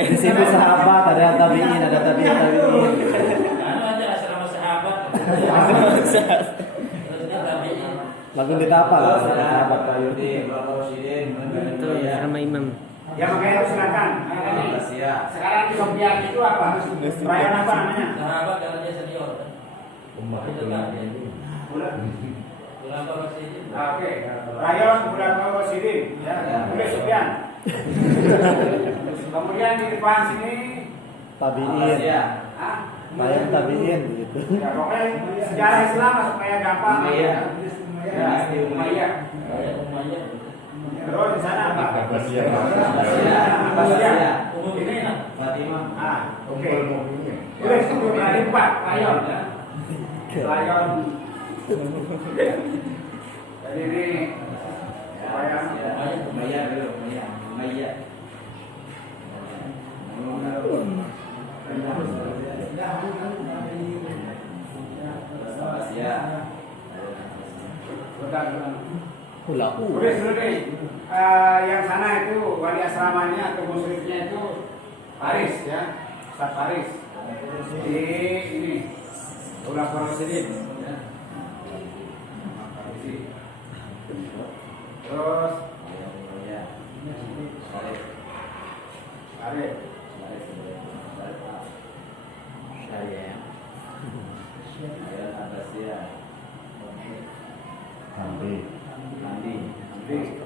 Di situ sahabat, ada tabiin, ada tabiin. Anu aja asrama sahabat. Terusnya tabiin. Lagu ditapa lah, sahabat kayu. Itu sama imam. Ya makanya silakan. Sekarang di Sofian itu apa? Perayaan apa namanya? Sahabat karena dia senior. Umat Itu itu. kan. Bulan. Bulan Ramadhan. Oke. Rayon bulan Ramadhan ya. Oke Sofian. Kemudian di depan sini Tabiin. ah, Bayang tabiin gitu. ya pokoknya sejarah Islam supaya gampang. Umayyah. Ya, Umayyah. Kayak Umayyah. Terus di sana apa? Abbasiyah. Abbasiyah. Umum ini ya. Fatimah. Oke. Boleh sebelum hari 4 rayon ya. Rayon. Jadi ini rayon. Umayyah dulu, Umayyah. Abbasiyah. Ulahu. Boleh dulu deh. Yang sana itu wali asramanya atau musyrifnya itu Paris ya, Ustaz Paris. Di ini Ulah Parasidin ya. Terus Arif. Nanti. Nanti. Terus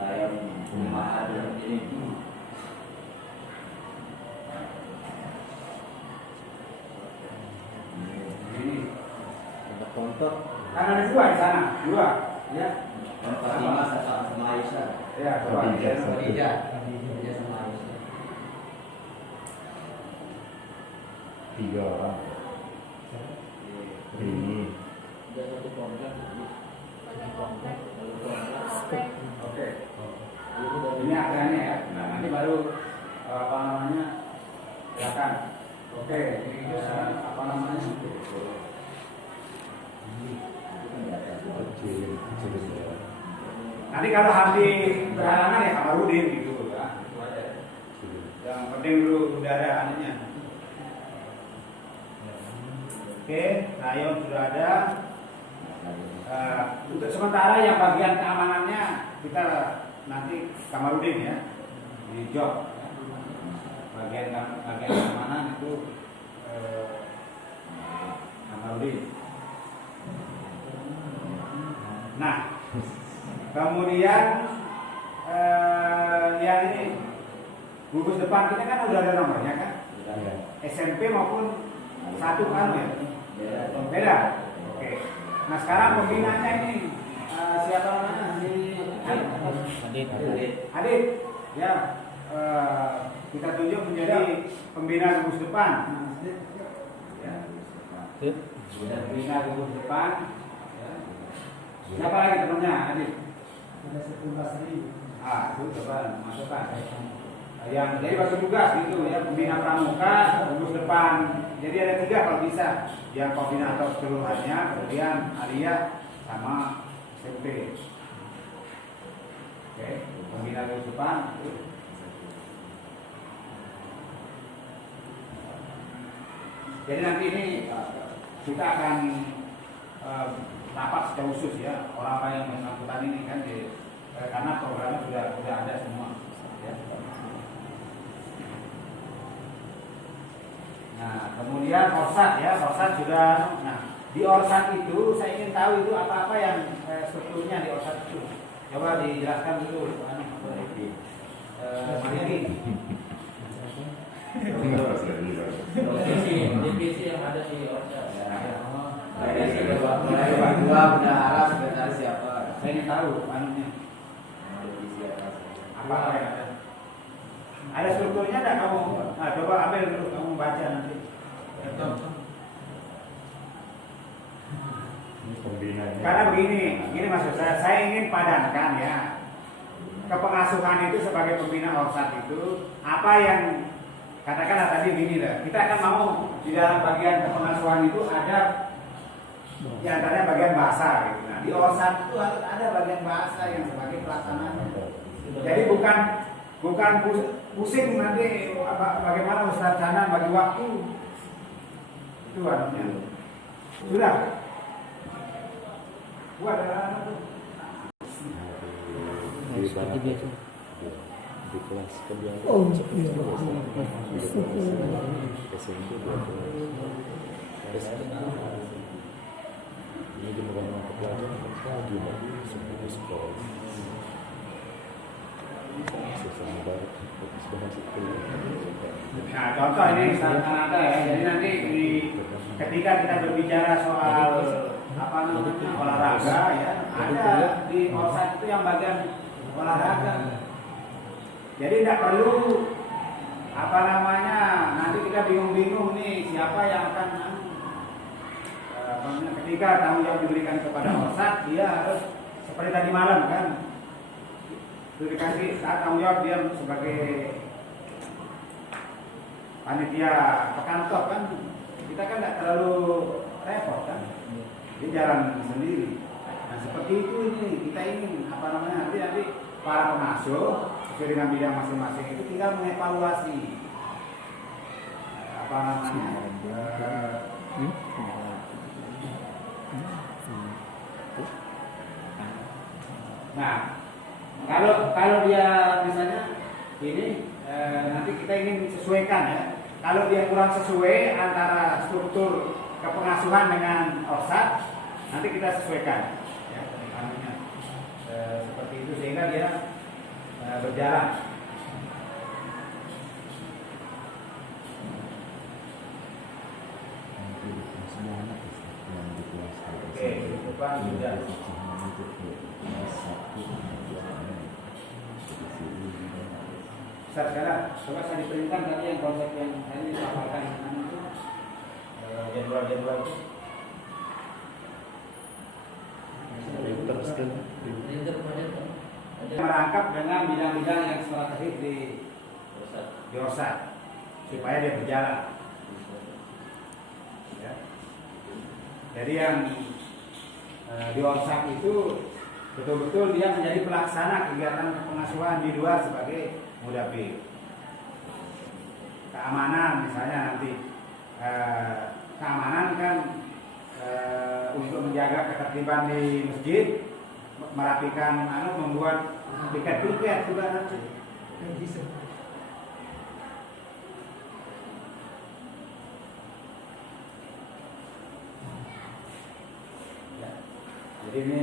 Rayon Umar ini. Ini. Ada kontak. Kan ada dua di sana, dua ya. Fatimah sama Aisyah. Ya, dua. Khadijah. Khadijah. Khadijah sama Aisyah. 3 orang. Ini. Dia satu komplek. Oke. Ini acaranya ya. Nah, nanti baru apa namanya? Silakan. Oke, ini apa namanya? Nanti kalau Hamdi berhalangan ya Kamarudin gitu ya. Itu aja. Yang penting dulu udara anunya. Oke, rayon sudah ada. Untuk sementara yang bagian keamanannya kita nanti Kamarudin ya di job. Bagian keamanan itu Kamarudin. Nah, kemudian yang ini gugus depan kita kan udah ada nomornya kan? SMP maupun satu kan ya? Beda. Oke. Nah sekarang pembinanya ini siapa namanya? Adit. Ya. Kita tunjuk menjadi pembina gugus depan. Ya. Pembina gugus depan. Ya. Siapa lagi temannya? Adit. Ada 11.000. Itu coba masukkan. Yang jadi bagi tugas gitu ya, pembina pramuka, gugus depan. Jadi ada 3 kalau bisa. Yang koordinator keseluruhannya, kemudian Alia sama SMP. Oke, pembina gugus depan. Jadi nanti ini kita akan rapat secara khusus ya orang-orang yang bersangkutan ini kan karena programnya sudah ada semua. Ya. Nah kemudian orsat ya, orsat sudah. Nah di orsat itu saya ingin tahu itu apa-apa yang strukturnya di orsat itu. Coba dijelaskan dulu. Divisi yang ada di Orca. Ketua bendahara sekretaris siapa? Saya ingin tahu anunya Divisi atas. apa yang ada. Ada strukturnya enggak kamu? Nah, coba ambil dulu kamu baca nanti. Ini pembinanya. Karena begini maksud saya ingin padankan ya. Kepengasuhan itu sebagai pembina ORSAT itu apa yang katakanlah tadi gini dah. Kita akan mau di dalam bagian kepengasuhan itu ada di antaranya bagian bahasa gitu. Nah, di ORSAT itu harus ada bagian bahasa yang sebagai pelaksananya. Jadi bukan pusing nanti bagaimana Ustaz Canan bagi waktu. Itu artinya. Sudah. Buat Seperti biasa. Di kelas kan dia Oh, iya. SMP 12. Ini dia bukan mata pelajaran lagi lagi seperti sekolah. Sesama barat sebenarnya itu. Nah, contoh ini Sanada ya. Jadi nanti ketika kita berbicara soal apa namanya olahraga ya, ada di ORSAT itu yang bagian olahraga. Jadi tidak perlu apa namanya nanti kita bingung-bingung nih siapa yang akan ketika tanggung jawab diberikan kepada ORSAT dia harus seperti tadi malam kan itu dikasih saat tanggung jawab dia sebagai panitia pekantor kan kita kan tidak terlalu repot kan dia jalan sendiri. Nah seperti itu ini kita ingin apa namanya nanti para pengasuh sesuai dengan bidang masing-masing itu tinggal mengevaluasi apa namanya nah kalau dia misalnya ini nanti kita ingin sesuaikan ya. Kalau dia kurang sesuai antara struktur kepengasuhan dengan ORSAT, nanti kita sesuaikan ya, seperti itu sehingga dia berjalan. Oke, depan sudah. Sekarang coba saya diperintahkan tadi yang konsep yang tadi disampaikan itu jadwal-jadwal itu. Merangkap dengan bidang-bidang yang strategis di ORSAT supaya dia berjalan. Ya. Jadi yang di ORSAT itu betul-betul dia menjadi pelaksana kegiatan pengasuhan di luar sebagai mudabir. Keamanan misalnya nanti keamanan kan untuk menjaga ketertiban di masjid, merapikan membuat tiket juga nanti. Ya. Jadi ini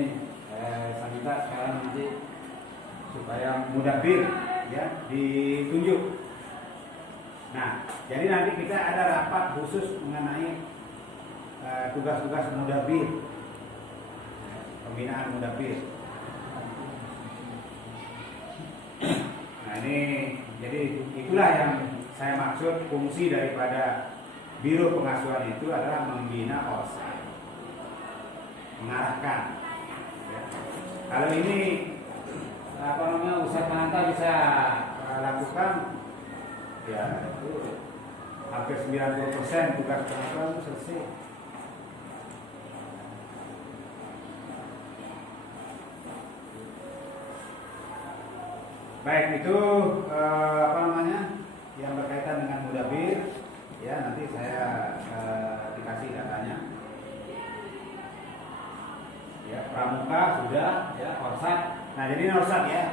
saya minta sekarang nanti supaya mudabir ya ditunjuk. Nah, jadi nanti kita ada rapat khusus mengenai tugas-tugas mudabir, pembinaan mudabir. Nah ini jadi itulah yang saya maksud fungsi daripada Biro Pengasuhan itu adalah membina ORSAT, mengarahkan. Ya. Kalau ini apa namanya Ustaz Mananta bisa lakukan ya itu hampir 90% tugas pengasuhan itu selesai. Baik itu apa namanya yang berkaitan dengan mudabir ya nanti saya dikasih datanya ya pramuka sudah ya ORSAT. Nah jadi ini ORSAT ya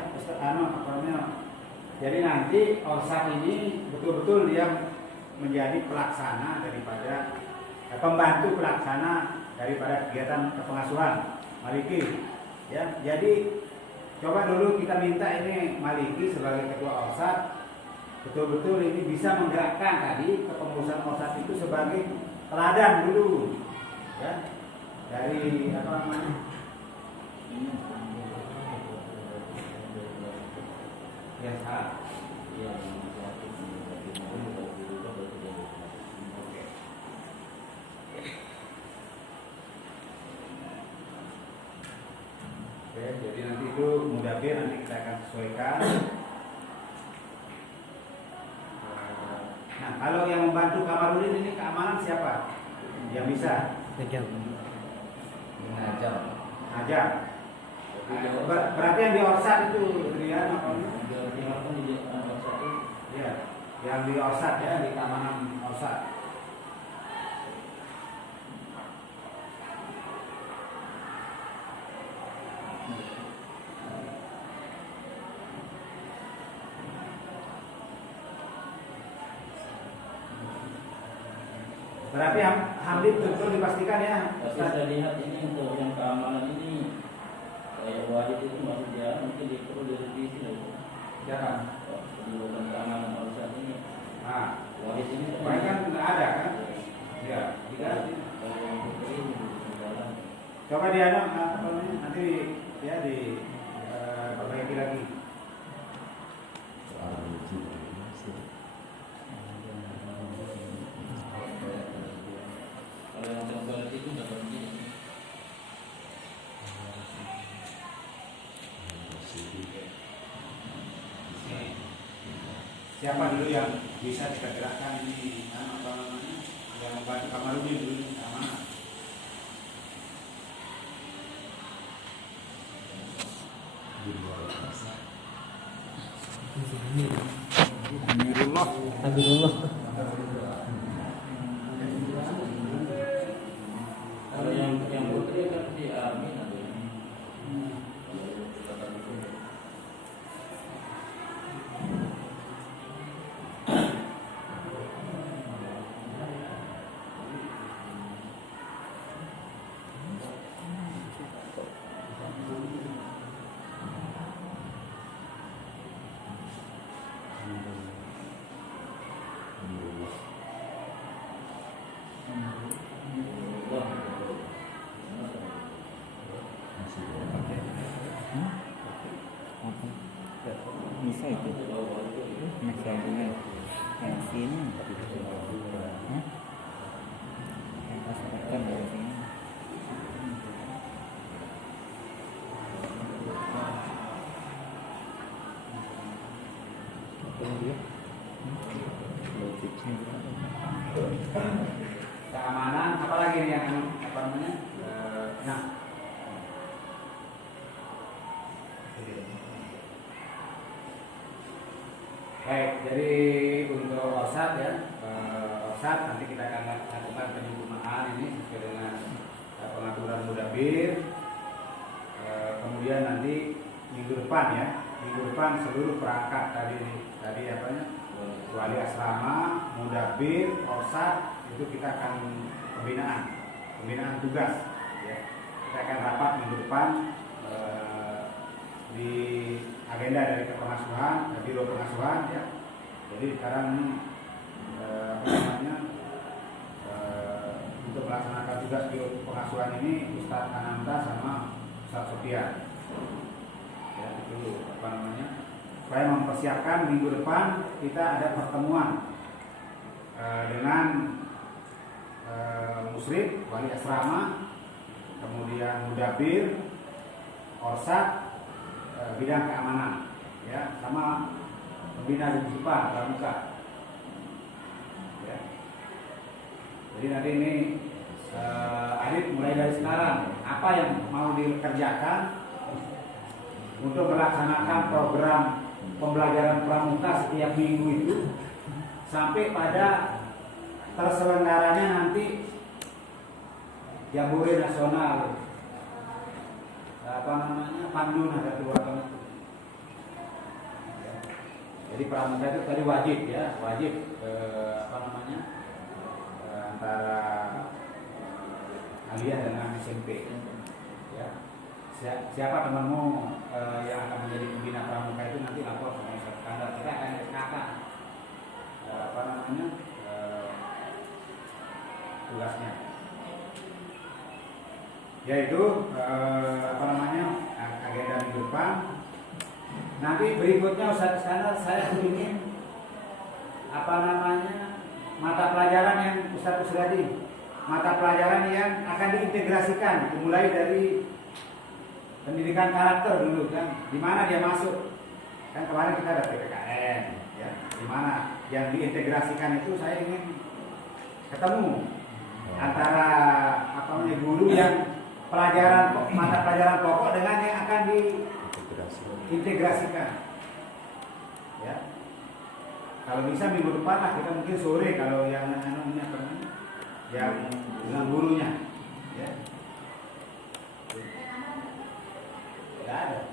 jadi nanti ORSAT ini betul-betul dia menjadi pelaksana daripada pembantu pelaksana daripada kegiatan kepengasuhan Maliki ya. Jadi coba dulu kita minta ini Maliki sebagai ketua ORSAT betul-betul ini bisa menggerakkan tadi kepengurusan ORSAT itu sebagai teladan dulu ya. dari apa namanya? Ya salah. Oke, jadi nanti itu mudabir nanti kita akan sesuaikan. Nah, kalau yang membantu kamarudin ini keamanan siapa? Yang bisa? Kejam. Ngajak. Aja. Berarti yang di orsat itu Rian apa? Ya, yang di orsat ya, di keamanan orsat. Berarti Hamid betul dipastikan ya. Tapi saya lihat ini untuk yang keamanan ini kayak Wahid itu masih dia mungkin dia perlu direvisi lagi. Jangan. Penjualan keamanan urusan ini. Nah, Wahid ini mereka kan nggak ada kan? Ya, tidak. kalau yang putri ini di dalam. Coba dia apa namanya? Nanti ya di perbaiki lagi. Soal izin. Kalau yang tempat itu nggak begini. Siapa dulu yang bisa kita gerakkan ini apa namanya? Yang membantu Kamarudin dulu ini sama. Amirullah. Amirullah. Kalau yang putri kan di Amin ada yang. Bisa itu. Masalahnya yang sini. Hah? Yang pastikan dari sini. Keamanan apalagi nih yang apa namanya? Nah. Baik, jadi untuk OSAT ya, OSAT nanti kita akan lakukan penyempurnaan ini sesuai dengan pengaturan mudabir. Kemudian nanti minggu depan seluruh perangkat tadi apanya, wali asrama, mudabir, OSAT itu kita akan pembinaan tugas. Ya. Kita akan rapat minggu depan di agenda dari kepengasuhan, biro pengasuhan ya. Jadi sekarang apa namanya untuk melaksanakan tugas biro pengasuhan ini Ustadz Ananda sama Ustadz Sofian. Ya itu apa namanya supaya mempersiapkan minggu depan kita ada pertemuan dengan musrik, wali asrama, kemudian mudabir, orsat, bidang keamanan ya, sama pembina Zupa Pramuka ya. Jadi nanti ini Adit mulai dari sekarang apa yang mau dikerjakan untuk melaksanakan program pembelajaran pramuka setiap minggu itu sampai pada terselenggaranya nanti Jambore Nasional apa namanya Pandu Nahdlatul Ulama. Jadi pramuka itu tadi wajib ya, apa namanya antara aliyah dengan SMP. Ya. Siapa temanmu yang akan menjadi pembina pramuka itu nanti lapor sama Ustaz Kandar. Kita akan kakak apa namanya tugasnya. yaitu apa namanya agenda minggu depan. Nanti berikutnya Ustaz Iskandar saya ingin apa namanya mata pelajaran yang Ustaz Usradi, mata pelajaran yang akan diintegrasikan dimulai dari pendidikan karakter dulu kan, di mana dia masuk. Kan kemarin kita ada PPKN, ya, di mana yang diintegrasikan itu saya ingin ketemu antara apa namanya guru yang pelajaran mata pelajaran pokok dengan yang akan diintegrasikan. Ya. Kalau bisa minggu depan lah kita mungkin sore kalau yang yang dengan gurunya, ya. Tidak ada.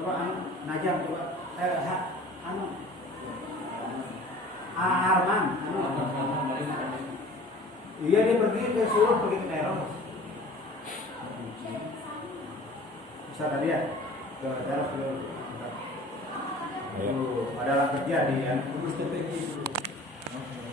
Coba Najam coba Arman iya dia pergi ke Solo, pergi ke Teros. Bisa tadi ya ke Teros dulu. Ada kerja di yang